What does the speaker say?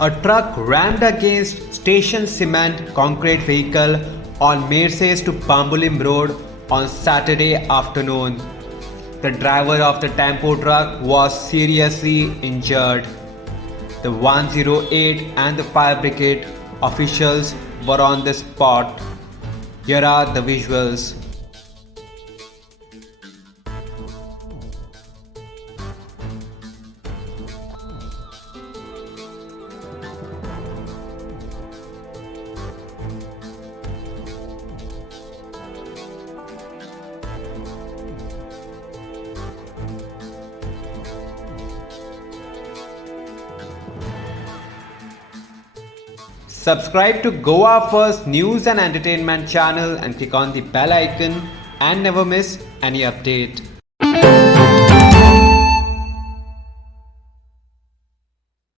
A truck rammed against station cement concrete vehicle on Merces to Bambolim Road on Saturday afternoon. The driver of the tempo truck was seriously injured. The 108 and the fire brigade officials were on the spot. Here are the visuals. Subscribe to Goa First News and Entertainment channel and click on the bell icon and never miss any update.